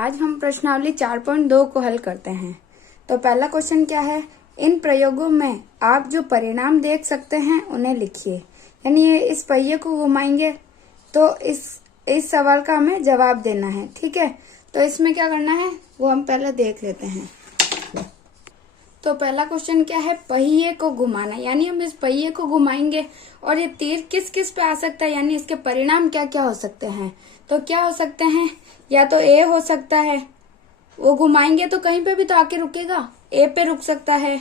आज हम प्रश्नावली 4.2 को हल करते हैं। तो पहला क्वेश्चन क्या है, इन प्रयोगों में आप जो परिणाम देख सकते हैं उन्हें लिखिए। यानी ये इस पहिए को घुमाएंगे तो इस सवाल का हमें जवाब देना है। ठीक है, तो इसमें क्या करना है वो हम पहले देख लेते हैं। तो पहला क्वेश्चन क्या है, पहिए को घुमाना। यानी हम इस पहिए को घुमाएंगे और ये तीर किस किस पे आ सकता है, यानी इसके परिणाम क्या क्या हो सकते हैं। तो क्या हो सकते हैं, या तो ए हो सकता है, वो घुमाएंगे तो कहीं पे भी तो आके रुकेगा, ए पे रुक सकता है,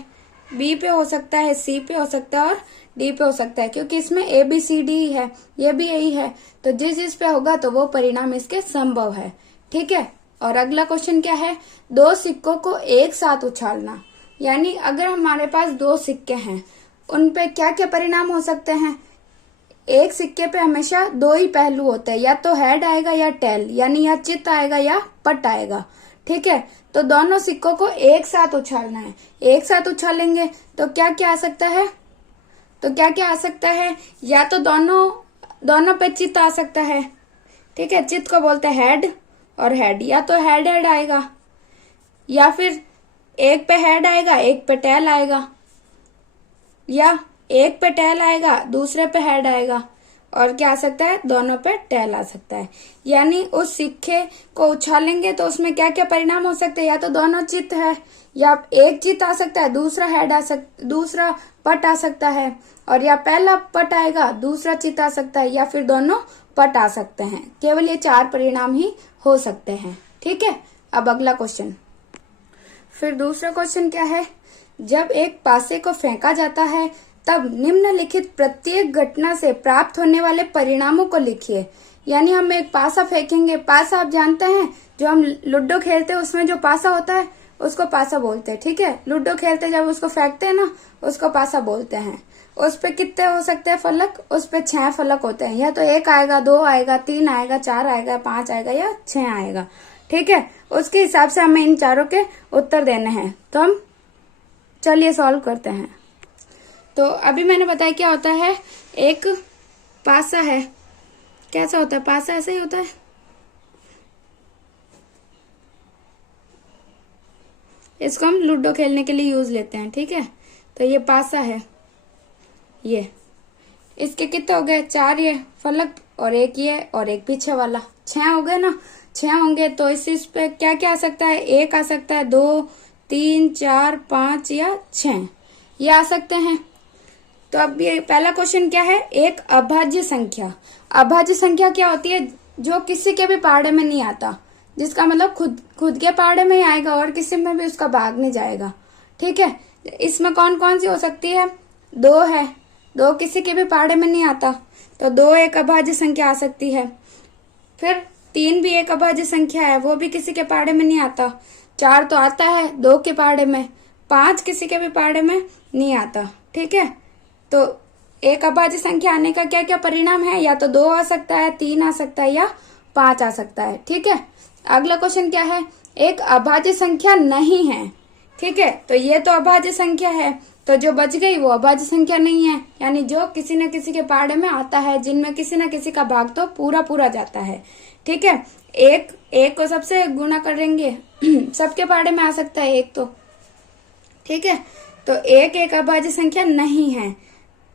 बी पे हो सकता है, सी पे हो सकता है और डी पे हो सकता है, क्योंकि इसमें ए बी सी डी है, ये भी यही है। तो जिस पे होगा तो वो परिणाम इसके संभव है। ठीक है, और अगला क्वेश्चन क्या है, दो सिक्कों को एक साथ उछालना। यानी अगर हमारे पास दो सिक्के हैं, उन पे क्या क्या परिणाम हो सकते हैं। एक सिक्के पे हमेशा दो ही पहलू होते हैं, या तो हेड आएगा या टेल, यानी या चित आएगा या पट आएगा। ठीक है, तो दोनों सिक्कों को एक साथ उछालना है। एक साथ उछालेंगे तो क्या क्या आ सकता है, या तो दोनों पे चित आ सकता है। ठीक है, चित को बोलते हैं हेड और हेड, या तो हेड आएगा, या फिर एक पे हेड आएगा एक पे टेल आएगा, या एक पे टेल आएगा दूसरे पे हेड आएगा, और क्या आ सकता है, दोनों पे टेल आ सकता है। यानी उस सिक्के को उछालेंगे तो उसमें क्या क्या परिणाम हो सकते हैं, या तो दोनों चित है, या एक चित आ सकता है, दूसरा पट आ सकता है, और या पहला पट आएगा दूसरा चित आ सकता है, या फिर दोनों पट आ सकते हैं। केवल ये 4 परिणाम ही हो सकते हैं। ठीक है, अब अगला क्वेश्चन। फिर दूसरा क्वेश्चन क्या है, जब एक पासे को फेंका जाता है तब निम्नलिखित प्रत्येक घटना से प्राप्त होने वाले परिणामों को लिखिए। यानी हम एक पासा फेंकेंगे, पासा आप जानते हैं, जो हम लूडो खेलते हैं उसमें जो पासा होता है उसको पासा बोलते हैं। ठीक है, लूडो खेलते जब उसको फेंकते हैं ना, उसको पासा बोलते हैं। उस पे कितने हो सकते हैं फलक, उस पे 6 फलक होते हैं, या तो 1 आएगा, 2 आएगा, 3 आएगा, 4 आएगा, 5 आएगा या 6 आएगा। ठीक है, उसके हिसाब से हमें इन चारों के उत्तर देने हैं। तो हम चलिए सॉल्व करते हैं। तो अभी मैंने बताया क्या होता है, एक पासा है, कैसा होता है, पासा ऐसा ही होता है। इसको हम लूडो खेलने के लिए यूज लेते हैं। ठीक है, तो ये पासा है, ये इसके कितने हो गए, 4 ये फलक और एक ये और एक पीछे वाला, 6 हो गए ना। 6 होंगे तो इस पे क्या क्या आ सकता है, 1 आ सकता है, 2 3 4 5 या 6 ये आ सकते हैं। तो अब ये पहला क्वेश्चन क्या है, एक अभाज्य संख्या। अभाज्य संख्या क्या होती है, जो किसी के भी पहाड़े में नहीं आता, जिसका मतलब खुद के पहाड़े में ही आएगा और किसी में भी उसका भाग नहीं जाएगा। ठीक है, इसमें कौन कौन सी हो सकती है, 2 है, 2 किसी के भी पहाड़े में नहीं आता, तो 2 एक अभाज्य संख्या आ सकती है। फिर 3 भी एक अभाज्य संख्या है, वो भी किसी के पहाड़े में नहीं आता। 4 तो आता है 2 के पहाड़े में, 5 किसी के भी पहाड़े में नहीं आता। ठीक है, तो एक अभाज्य संख्या आने का क्या क्या परिणाम है, या तो 2 आ सकता है, 3 आ सकता है या 5 आ सकता है। ठीक है, अगला क्वेश्चन क्या है, एक अभाज्य संख्या नहीं है। ठीक है, तो ये तो अभाज्य संख्या है, तो जो बच गई वो अभाज्य संख्या नहीं है, यानी जो किसी न किसी के पहाड़े में आता है, जिनमें किसी न किसी का भाग तो पूरा जाता है। ठीक है, एक को सबसे गुणा करेंगे सबके पहाड़े में आ सकता है एक तो। ठीक है, तो एक अभाज्य संख्या नहीं है।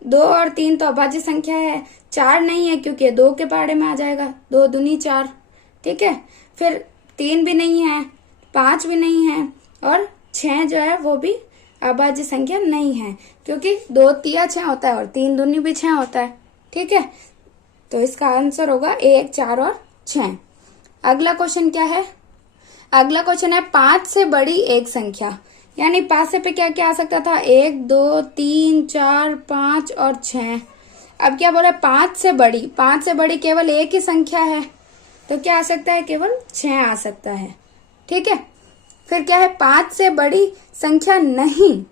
2 और 3 तो अभाज्य संख्या है, 4 नहीं है क्योंकि 2 के पहाड़े में आ जाएगा, 2 दूनी 4। ठीक है, फिर 3 भी नहीं है, 5 भी नहीं है, और 6 जो है वो भी अभाज्य संख्या नहीं है, क्योंकि 2 तिया 6 होता है और 3 दूनी भी 6 होता है। ठीक है, तो इसका आंसर होगा 1 4 और 6। अगला क्वेश्चन क्या है, अगला क्वेश्चन है 5 से बड़ी एक संख्या। यानी पासे पे क्या क्या आ सकता था, 1 2 3 4 5 और 6। अब क्या बोला, 5 से बड़ी केवल एक ही संख्या है, तो क्या आ सकता है, केवल 6 आ सकता है। ठीक है, फिर क्या है, 5 से बड़ी संख्या नहीं,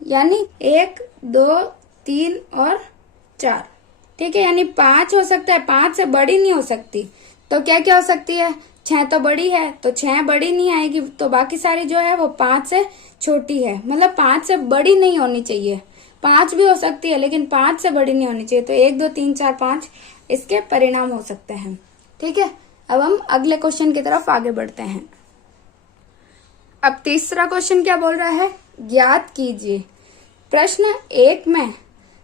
यानी 1 2 3 और 4। ठीक है, यानी 5 हो सकता है, 5 से बड़ी नहीं हो सकती। तो क्या क्या हो सकती है, 6 तो बड़ी है, तो 6 बड़ी नहीं आएगी, तो बाकी सारी जो है वो 5 से छोटी है, मतलब 5 से बड़ी नहीं होनी चाहिए। 5 भी हो सकती है लेकिन 5 से बड़ी नहीं होनी चाहिए। तो 1 2 3 4 5 इसके परिणाम हो सकते हैं। ठीक है, अब हम अगले क्वेश्चन की तरफ आगे बढ़ते हैं। अब तीसरा क्वेश्चन क्या बोल रहा है, ज्ञात कीजिए प्रश्न 1 में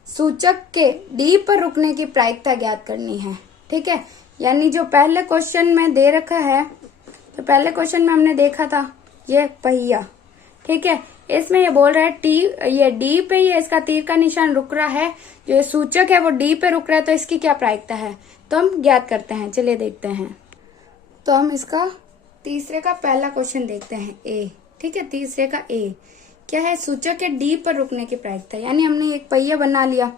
सूचक के डी पर रुकने की प्रायिकता ज्ञात करनी है। ठीक है, यानी जो पहले क्वेश्चन में दे रखा है, तो पहले क्वेश्चन में हमने देखा था ये पहिया। ठीक है, इसमें ये बोल रहा है टी, ये डी पे ये इसका तीर का निशान रुक रहा है, जो सूचक है वो डी पे रुक रहा है, तो इसकी क्या प्रायिकता है, तो हम ज्ञात करते हैं। चलिए देखते हैं। तो हम इसका तीसरे का पहला क्वेश्चन देखते हैं, ए। ठीक है, तीसरे का ए क्या है, सूचक है डी पर रुकने की प्रायिकता, यानी हमने एक पहिया बना लिया।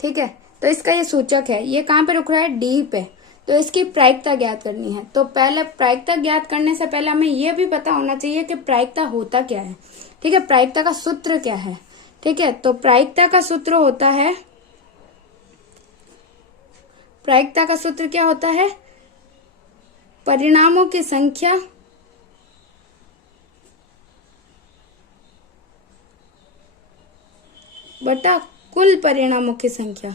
ठीक है, तो इसका ये सूचक है, ये कहाँ पे रुक रहा है, डी पे, तो इसकी प्रायिकता ज्ञात करनी है। तो पहले प्रायिकता ज्ञात करने से पहले हमें यह भी पता होना चाहिए कि प्रायिकता होता क्या है। ठीक है, प्रायिकता का सूत्र क्या है। ठीक है, तो प्रायिकता का सूत्र होता है, प्रायिकता का सूत्र क्या होता है, परिणामों की संख्या बटा कुल परिणामों की संख्या।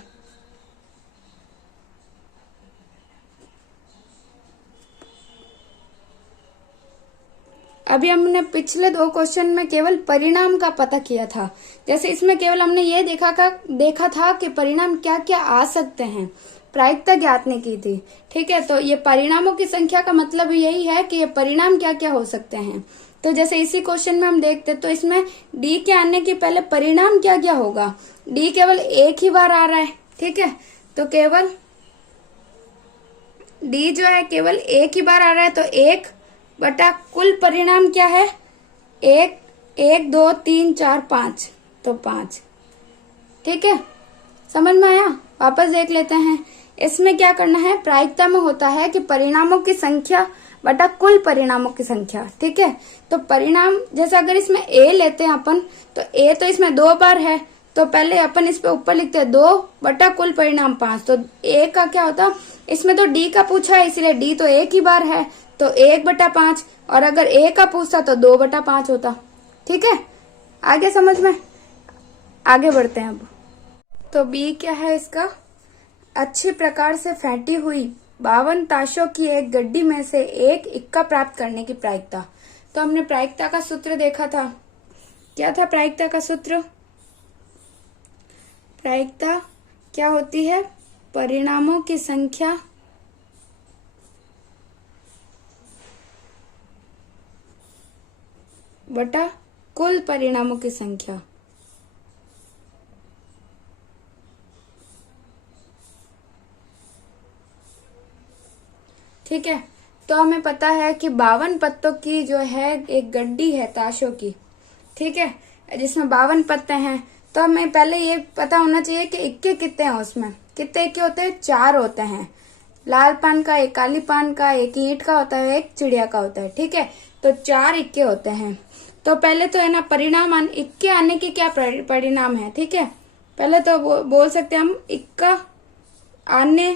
अभी हमने पिछले 2 क्वेश्चन में केवल परिणाम का पता किया था, जैसे इसमें केवल हमने ये देखा था कि परिणाम क्या क्या आ सकते हैं, प्रायिकता ज्ञात नहीं की थी। ठीक है, तो ये परिणामों की संख्या का मतलब यही है कि ये परिणाम क्या क्या हो सकते हैं। तो जैसे इसी क्वेश्चन में हम देखते, तो इसमें डी के आने के पहले परिणाम क्या क्या होगा, डी केवल एक ही बार आ रहा है। ठीक है, तो केवल डी जो है केवल एक ही बार आ रहा है, तो 1 बटा कुल परिणाम क्या है, 1 1 2 3 4 5, तो 5। ठीक है, समझ में आया। वापस देख लेते हैं, इसमें क्या करना है, प्रायिकता में होता है कि परिणामों की संख्या बटा कुल परिणामों की संख्या। ठीक है, तो परिणाम जैसे अगर इसमें ए लेते हैं अपन, तो ए तो इसमें 2 बार है, तो पहले अपन इस पे ऊपर लिखते हैं 2 बटा कुल परिणाम 5। तो ए का क्या होता, इसमें तो डी का पूछा है, इसलिए डी तो एक ही बार है, तो 1 बटा 5, और अगर ए का पूछता तो 2 बटा 5 होता। ठीक है, आगे समझ में, आगे बढ़ते हैं अब। तो बी क्या है इसका, अच्छी प्रकार से फेंटी हुई 52 ताशों की एक गड्डी में से एक इक्का प्राप्त करने की प्रायिकता। तो हमने प्रायिकता का सूत्र देखा था, क्या था प्रायिकता का सूत्र, प्रायिकता क्या होती है, परिणामों की संख्या बटा कुल परिणामों की संख्या। ठीक है, तो हमें पता है कि 52 पत्तों की जो है एक गड्डी है ताशों की। ठीक है, जिसमें 52 पत्ते हैं, तो हमें पहले ये पता होना चाहिए कि इक्के कितने हैं, उसमें कितने इक्के होते हैं, 4 होते हैं। लाल पान का, एक काली पान का, एक ईंट का होता है, एक चिड़िया का होता है। ठीक है, तो 4 इक्के होते हैं। तो पहले तो है ना, परिणाम इक्के आने की क्या परिणाम है। ठीक है, पहले तो बोल सकते हैं हम इक्का आने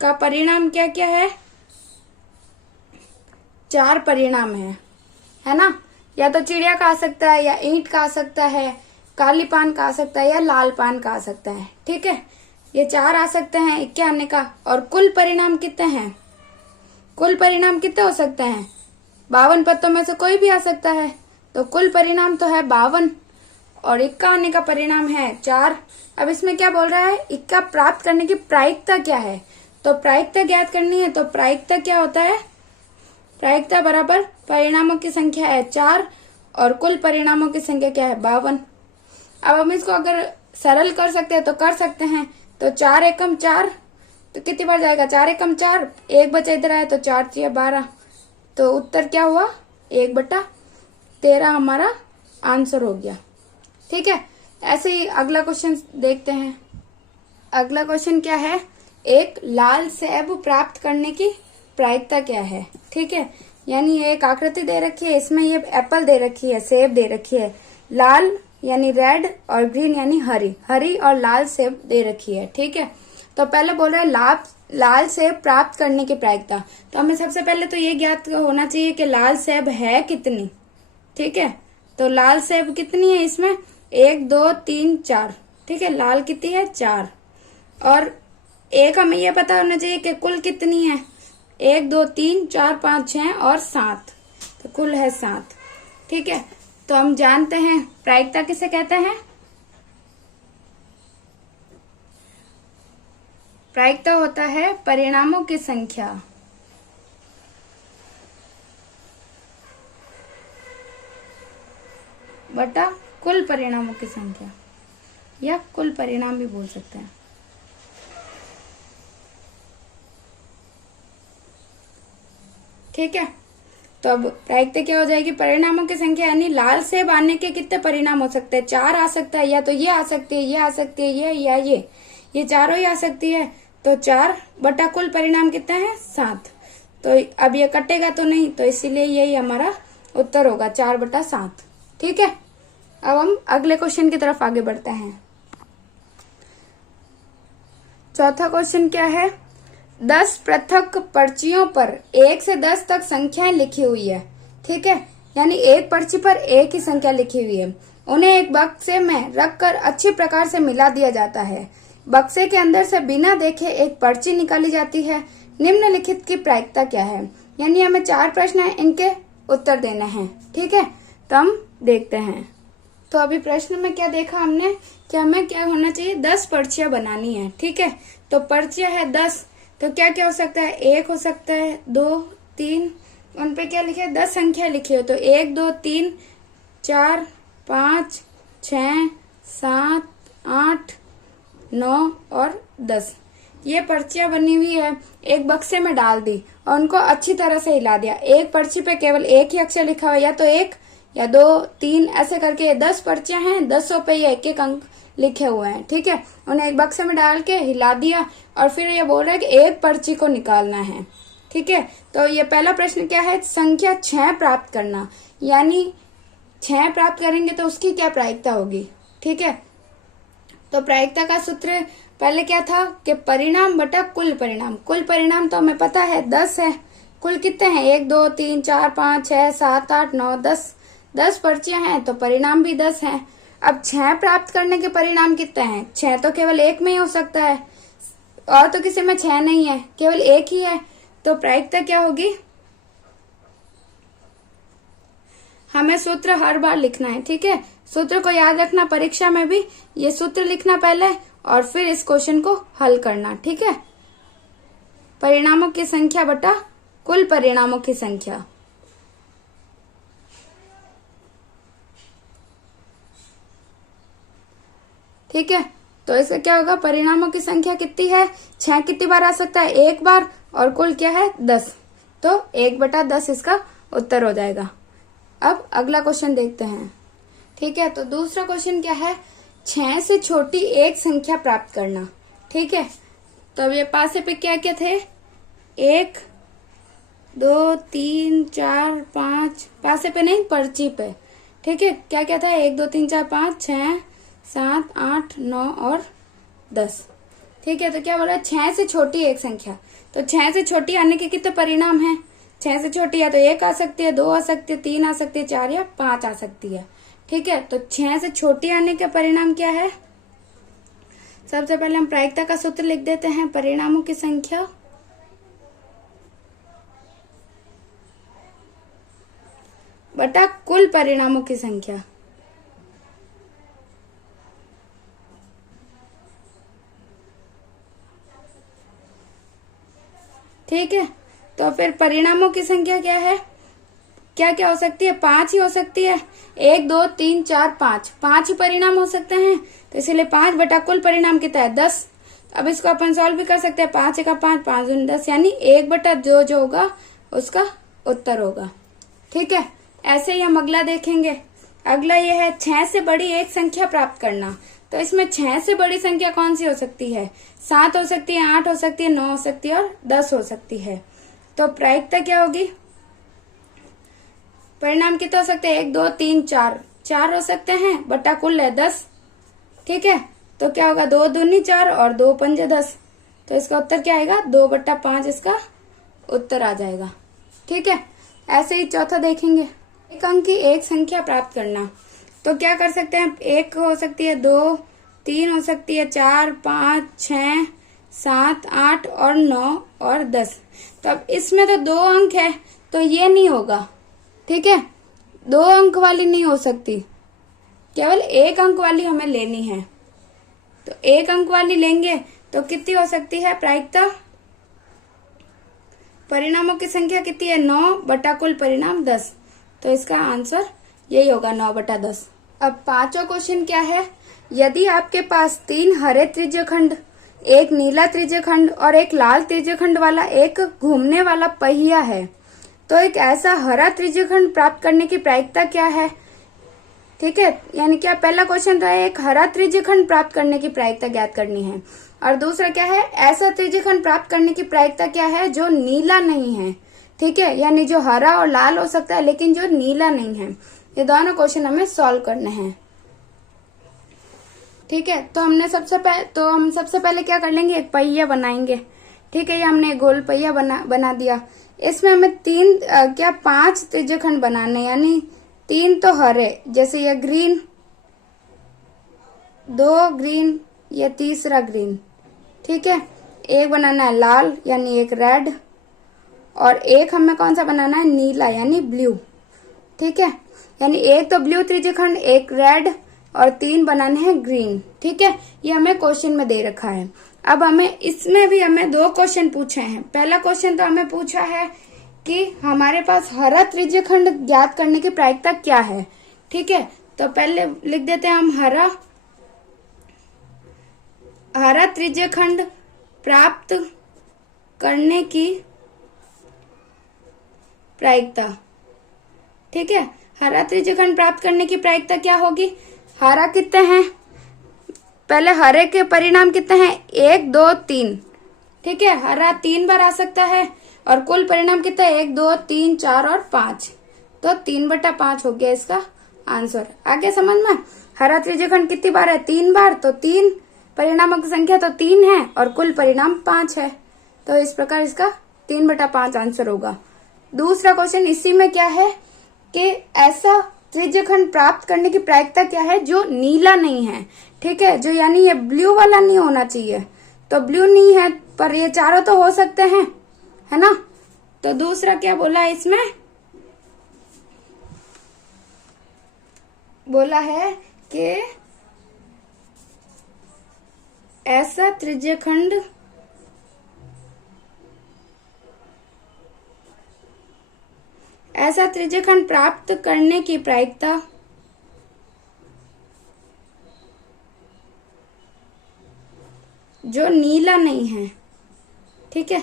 का परिणाम क्या क्या है, 4 परिणाम है ना, या तो चिड़िया का आ सकता है, या ईंट का आ सकता है, काली पान का आ सकता है, या लाल पान का आ सकता है। ठीक है, ये 4 आ सकते हैं इक्के आने का। और कुल परिणाम कितने हैं, कुल परिणाम कितने हो सकते हैं, 52 पत्तों में से कोई भी आ सकता है, तो कुल परिणाम तो है 52, और इक्का आने का परिणाम है 4। अब इसमें क्या बोल रहा है, इक्का प्राप्त करने की प्रायिकता क्या है, तो प्रायिकता ज्ञात करनी है। तो प्रायिकता क्या होता है, प्रायिकता बराबर परिणामों की संख्या है 4 और कुल परिणामों की संख्या क्या है, 52। अब हम इसको अगर सरल कर सकते हैं तो कर सकते हैं, तो 4 एकम 4, तो कितनी बार जाएगा, 4 एकम 4, 1 बचा इधर आया, तो 4 × 12, तो उत्तर क्या हुआ, 1 बटा 13 हमारा आंसर हो गया। ठीक है, ऐसे ही अगला क्वेश्चन देखते हैं। अगला क्वेश्चन क्या है, एक लाल सेब प्राप्त करने की प्रायिकता क्या है। ठीक है, यानी एक आकृति दे रखी है, इसमें ये एप्पल दे रखी है, सेब दे रखी है, लाल यानी रेड और ग्रीन यानी हरी, हरी और लाल सेब दे रखी है। ठीक है, तो पहले बोल रहा है लाल सेब प्राप्त करने की प्रायिकता। तो हमें सबसे पहले तो ये ज्ञात होना चाहिए कि लाल सेब है कितनी। ठीक है, तो लाल सेब कितनी है इसमें, 1 2 3 4। ठीक है, लाल कितनी है, 4, और एक हमें यह पता होना चाहिए कि कुल कितनी है, 1 2 3 4 5 6 और 7, तो कुल है 7। ठीक है, तो हम जानते हैं प्रायिकता किसे कहते हैं। प्रायिकता होता है परिणामों की संख्या बटा कुल परिणामों की संख्या, या कुल परिणाम भी बोल सकते हैं। ठीक है, तो अब प्रायिकता क्या हो जाएगी, परिणामों की संख्या, यानी लाल सेब आने के कितने परिणाम हो सकते हैं, 4 आ सकता है, या तो ये आ सकती है, ये आ सकती है, ये या ये चारों ही आ सकती है। तो 4 बटा कुल परिणाम कितना है, 7। तो अब ये कटेगा तो नहीं, तो इसीलिए यही हमारा उत्तर होगा, 4 बटा 7। ठीक है, अब हम अगले क्वेश्चन की तरफ आगे बढ़ते हैं। चौथा क्वेश्चन क्या है, 10 पृथक पर्चियों पर 1 से 10 तक संख्याएं लिखी हुई है। ठीक है, यानी एक पर्ची पर एक ही संख्या लिखी हुई है। उन्हें एक बक्से में रखकर अच्छी प्रकार से मिला दिया जाता है। बक्से के अंदर से बिना देखे एक पर्ची निकाली जाती है। निम्नलिखित की प्रायिकता क्या है। यानी हमें 4 प्रश्न है, इनके उत्तर देने हैं। ठीक है, तो हम देखते हैं। तो अभी प्रश्न में क्या देखा हमने कि हमें क्या होना चाहिए, 10 पर्चियां बनानी है। ठीक है, तो पर्चियां है 10, तो क्या क्या हो सकता है, 1 हो सकता है, 2, 3, उन पे क्या लिखे, 10 संख्या लिखी हो, तो 1, 2, 3, 4, 5, 6, 7, 8, 9 और 10। ये पर्चियां बनी हुई है, एक बक्से में डाल दी और उनको अच्छी तरह से हिला दिया। एक पर्ची पे केवल एक ही अक्षर लिखा हुआ है, या तो 1 या 2, 3 ऐसे करके 10 पर्चियां हैं, 10 पे ये एक एक अंक लिखे हुए हैं। ठीक है, उन्हें एक बक्से में डाल के हिला दिया और फिर ये बोल रहा है कि एक पर्ची को निकालना है। ठीक है, तो ये पहला प्रश्न क्या है, संख्या 6 प्राप्त करना, यानी 6 प्राप्त करेंगे तो उसकी क्या प्रायिकता होगी। ठीक है, तो प्रायिकता का सूत्र पहले क्या था कि परिणाम बटा कुल परिणाम। कुल परिणाम तो हमें पता है 10 है, कुल कितने हैं, 1, 2, 3, 4, 5, 6, 7, 8, 9, 10। 10 पर्चियां हैं तो परिणाम भी 10 हैं। अब 6 प्राप्त करने के परिणाम कितने हैं, 6 तो केवल एक में ही हो सकता है, और तो किसी में 6 नहीं है, केवल एक ही है। तो प्रायिकता क्या होगी, हमें सूत्र हर बार लिखना है। ठीक है, सूत्र को याद रखना, परीक्षा में भी ये सूत्र लिखना पहले और फिर इस क्वेश्चन को हल करना। ठीक है, परिणामों की संख्या बटा कुल परिणामों की संख्या। ठीक है, तो इसका क्या होगा, परिणामों की संख्या कितनी है, 6 कितनी बार आ सकता है, एक बार, और कुल क्या है 10, तो 1 बटा 10 इसका उत्तर हो जाएगा। अब अगला क्वेश्चन देखते हैं। ठीक है, तो दूसरा क्वेश्चन क्या है, 6 से छोटी एक संख्या प्राप्त करना। ठीक है, तो अब ये पासे पे क्या क्या थे, 1, 2, 3, 4, 5, पासे पे नहीं, पर्ची पे। ठीक है, क्या क्या था, 1, 2, 3, 4, 5, 6, 7, 8, 9 और 10। ठीक है, तो क्या बोला, 6 से छोटी एक संख्या, तो 6 से छोटी आने के कितने परिणाम हैं, 6 से छोटी या तो 1 आ सकती है, 2 आ सकती है, 3 आ सकती है, 4 या 5 आ सकती है। ठीक है, तो 6 से छोटी आने का परिणाम क्या है, सबसे पहले हम प्रायिकता का सूत्र लिख देते हैं, परिणामों की संख्या बटा कुल परिणामों की संख्या। ठीक है, तो फिर परिणामों की संख्या क्या है, क्या क्या हो सकती है, 5 ही हो सकती है, 1, 2, 3, 4, 5, 5 ही परिणाम हो सकते हैं, तो इसीलिए 5 बटा कुल परिणाम कितना है, 10। अब इसको अपन सॉल्व भी कर सकते हैं, 5 का 5, 5 दूनी 10, यानी 1 बटा जो होगा उसका उत्तर होगा। ठीक है, ऐसे ही हम अगला देखेंगे। अगला ये है 6 से बड़ी एक संख्या प्राप्त करना। तो इसमें 6 से बड़ी संख्या कौन सी हो सकती है, 7 हो सकती है, 8 हो सकती है, 9 हो सकती है और 10 हो सकती है। तो प्रायिकता क्या होगी, परिणाम कितने हो सकते हैं, 1, 2, 3, 4, 4 हो सकते हैं, बटा कुल है 10। ठीक है, तो क्या होगा, 2 दूनी 4 और 2 पंजे 10, तो इसका उत्तर क्या आएगा, 2 बटा 5 इसका उत्तर आ जाएगा। ठीक है, ऐसे ही चौथा देखेंगे, एक अंक की एक संख्या प्राप्त करना। तो क्या कर सकते हैं, 1 हो सकती है, 2, 3 हो सकती है, 4, 5, 6, 7, 8 और 9 और 10। तो अब इसमें तो 2 अंक है तो ये नहीं होगा। ठीक है, 2 अंक वाली नहीं हो सकती, केवल 1 अंक वाली हमें लेनी है। तो 1 अंक वाली लेंगे तो कितनी हो सकती है प्रायिकता? परिणामों की संख्या कितनी है? 9 बटा कुल परिणाम 10। तो इसका आंसर यही होगा 9 बटा 10। अब 5वां क्वेश्चन क्या है? यदि आपके पास 3 हरे त्रिज्यखंड, एक नीला त्रिज्यखंड और एक लाल त्रिज्यखंड वाला एक घूमने वाला पहिया है, तो एक ऐसा हरा त्रिज्यखंड प्राप्त करने की प्रायिकता क्या है? ठीक है, यानी क्या पहला क्वेश्चन रहा है एक हरा त्रिज्यखंड प्राप्त करने की प्रायिकता ज्ञात करनी है, और दूसरा क्या है ऐसा त्रिज्यखंड प्राप्त करने की प्रायिकता क्या है जो नीला नहीं है। ठीक है, यानी जो हरा और लाल हो सकता है लेकिन जो नीला नहीं है। ये दोनों क्वेश्चन हमें सॉल्व करने हैं। ठीक है, तो हम सबसे पहले क्या कर लेंगे, एक पहिया बनाएंगे। ठीक है, ये हमने गोल पहिया बना दिया। इसमें हमें 5 त्रिज्यखंड बनाने, यानी 3 तो हरे, जैसे ये ग्रीन, 2 ग्रीन, ये तीसरा ग्रीन। ठीक है, एक बनाना है लाल यानी एक रेड, और एक हमें कौन सा बनाना है, नीला यानी ब्लू। ठीक है, यानी एक तो ब्लू त्रिज्यखंड, एक रेड और 3 बनाने हैं ग्रीन। ठीक है, ये हमें क्वेश्चन में दे रखा है। अब इसमें भी हमें 2 क्वेश्चन पूछे हैं। पहला क्वेश्चन तो हमें पूछा है कि हमारे पास हरा त्रिज्यखंड ज्ञात करने की प्रायिकता क्या है। ठीक है, तो पहले लिख देते हैं हम हरा त्रिज्यखंड प्राप्त करने की प्रायिकता। ठीक है, हरा त्रिज्यखंड प्राप्त करने की प्रायिकता क्या होगी? हरा कितने हैं, पहले हरे के परिणाम कितने हैं, 1 2 3। ठीक है, हरा 3 बार आ सकता है, और कुल परिणाम कितना है, 1 2 3 4 और 5। तो 3 बटा 5 हो गया इसका आंसर। आगे समझ में, हरा त्रिज्यखंड कितनी बार है, 3 बार, तो 3 परिणामों की संख्या तो 3 है और कुल परिणाम 5 है। तो इस प्रकार इसका 3 बटा 5 आंसर होगा। दूसरा क्वेश्चन इसी में क्या है कि ऐसा त्रिज्यखंड प्राप्त करने की प्रायिकता क्या है जो नीला नहीं है। ठीक है, जो यानी ये ब्लू वाला नहीं होना चाहिए, तो ब्लू नहीं है पर ये चारों तो हो सकते हैं, है ना। तो दूसरा क्या बोला है इसमें, बोला है कि ऐसा त्रिज्यखंड प्राप्त करने की प्रायिकता जो नीला नहीं है। ठीक है,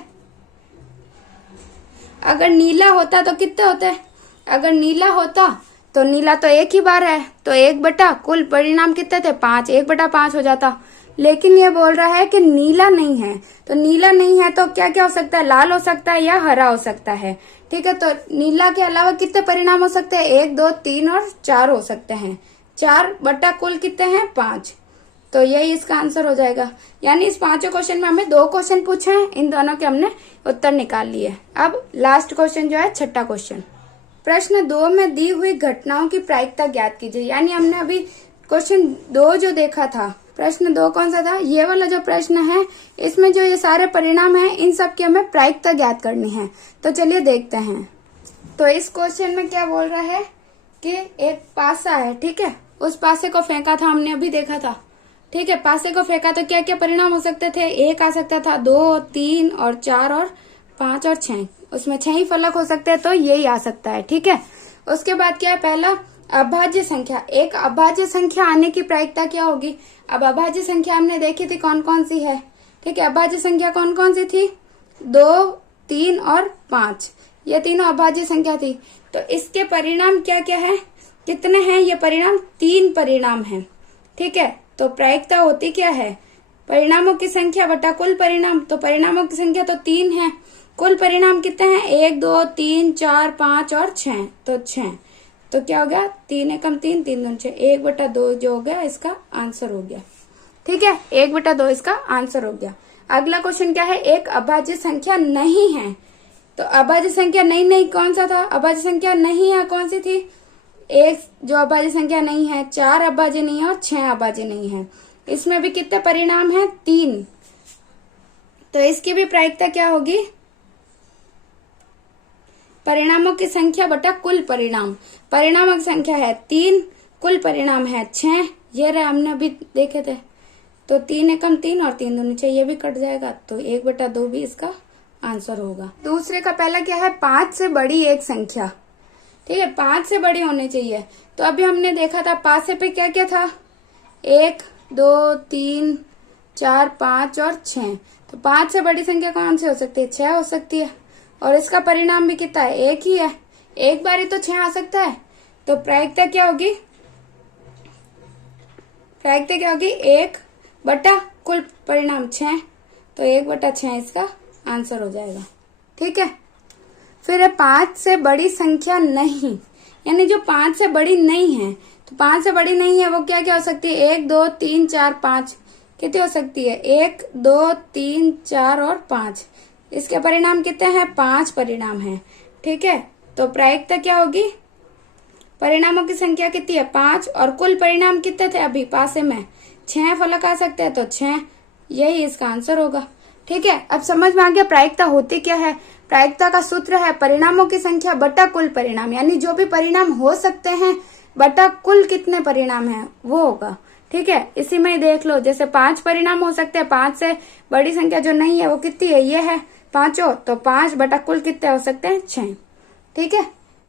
अगर नीला होता तो कितने होते हैं, अगर नीला होता तो नीला तो एक ही बार है, तो 1 बटा कुल परिणाम कितने थे, 5, 1 बटा 5 हो जाता। लेकिन ये बोल रहा है कि नीला नहीं है, तो नीला नहीं है तो क्या क्या हो सकता है, लाल हो सकता है या हरा हो सकता है। ठीक है, तो नीला के अलावा कितने परिणाम हो सकते हैं, 1 2 3 और 4 हो सकते हैं। 4 बटा कुल कितने हैं, 5। तो यही इसका आंसर हो जाएगा। यानी इस 5 क्वेश्चन में हमें 2 क्वेश्चन पूछे हैं, इन दोनों के हमने उत्तर निकाल लिए। अब लास्ट क्वेश्चन जो है 6ठा क्वेश्चन, प्रश्न 2 में दी हुई घटनाओं की प्रायिकता ज्ञात कीजिए। यानी हमने अभी क्वेश्चन 2 जो देखा था, प्रश्न 2 कौन सा था, ये वाला जो प्रश्न है, इसमें जो ये सारे परिणाम हैं इन सब की हमें प्रायिकता ज्ञात करनी है। तो चलिए देखते हैं। तो इस क्वेश्चन में क्या बोल रहा है कि एक पासा है। ठीक है, उस पासे को फेंका था, हमने अभी देखा था। ठीक है, पासे को फेंका तो क्या क्या परिणाम हो सकते थे, 1 आ सकता था, 2 3 और 4 और 5 और 6, उसमें 6 ही फलक हो सकते हैं, तो यही आ सकता है। ठीक है, उसके बाद क्या है, पहला अभाज्य संख्या। एक अभाज्य संख्या आने की प्रायिकता क्या होगी। अब अभाज्य संख्या हमने देखी थी कौन कौन सी है। ठीक है, अभाज्य संख्या कौन कौन सी थी, 2 3 और 5, ये तीनों अभाज्य संख्या थी। तो इसके परिणाम क्या क्या है, कितने हैं ये परिणाम, 3 परिणाम हैं। ठीक है, तो प्रायिकता होती क्या है, परिणामों की संख्या बटा कुल परिणाम। तो परिणामों की संख्या तो 3 है, कुल परिणाम कितने हैं, 1 2 3 4 5 और 6, तो 6। तो क्या हो गया, 3 एकम 3, 3 दूनी 6, 1 बटा 2 जो हो गया इसका आंसर हो गया। ठीक है, 1 बटा 2 इसका आंसर हो गया। अगला क्वेश्चन क्या है, एक अभाज्य संख्या नहीं है। तो अभाज्य संख्या नहीं कौन सा था, अभाज्य संख्या नहीं है कौन सी थी, एक जो अभाज्य संख्या नहीं है, 4 अभाज्य नहीं है और 6 अभाज्य नहीं है। इसमें भी कितने परिणाम है, 3। तो इसकी भी प्रायिकता क्या होगी, परिणामों की संख्या बटा कुल परिणाम। परिणामों की संख्या है 3, कुल परिणाम है 6। ये रहे, हमने अभी देखे थे। तो 3 एकम 3 और 3 दूनी 6, ये भी कट जाएगा, तो 1/2 भी इसका आंसर होगा। दूसरे का पहला क्या है, 5 से बड़ी एक संख्या। ठीक है, 5 से बड़ी होनी चाहिए। तो अभी हमने देखा था पासे पे क्या क्या था, 1 2 3 4 5 और 6। तो 5 से बड़ी संख्या कौन सी हो सकती है, 6 हो सकती है। और इसका परिणाम भी कितना है, 1 ही है। एक बार ही तो 6 आ सकता है। तो प्रायिकता क्या होगी, प्रायिकता क्या होगी, 1 बटा कुल परिणाम 6। तो 1/6 इसका आंसर हो जाएगा। ठीक है, फिर है 5 से बड़ी संख्या नहीं, यानी जो 5 से बड़ी नहीं है। तो 5 से बड़ी नहीं है वो क्या क्या हो सकती है, 1 2 3 4 5। कितनी हो सकती है, 1 2 3 4 और 5। इसके परिणाम कितने हैं, 5 परिणाम हैं। ठीक है, तो प्रायिकता क्या होगी, परिणामों की संख्या कितनी है, 5, और कुल परिणाम कितने थे अभी पासे में, 6 फलक आ सकते हैं, तो 6, यही इसका आंसर होगा। ठीक है, अब समझ में आ गया प्रायिकता होती क्या है। प्रायिकता का सूत्र है परिणामों की संख्या बटा कुल परिणाम, यानी जो भी परिणाम हो सकते हैं बटा कुल कितने परिणाम है वो होगा। ठीक है, इसी में ही देख लो, जैसे 5 परिणाम हो सकते हैं, 5 से बड़ी संख्या जो नहीं है वो कितनी है, ये है 5, तो 5 बटा कुल कितने हो सकते हैं, 6। ठीक है।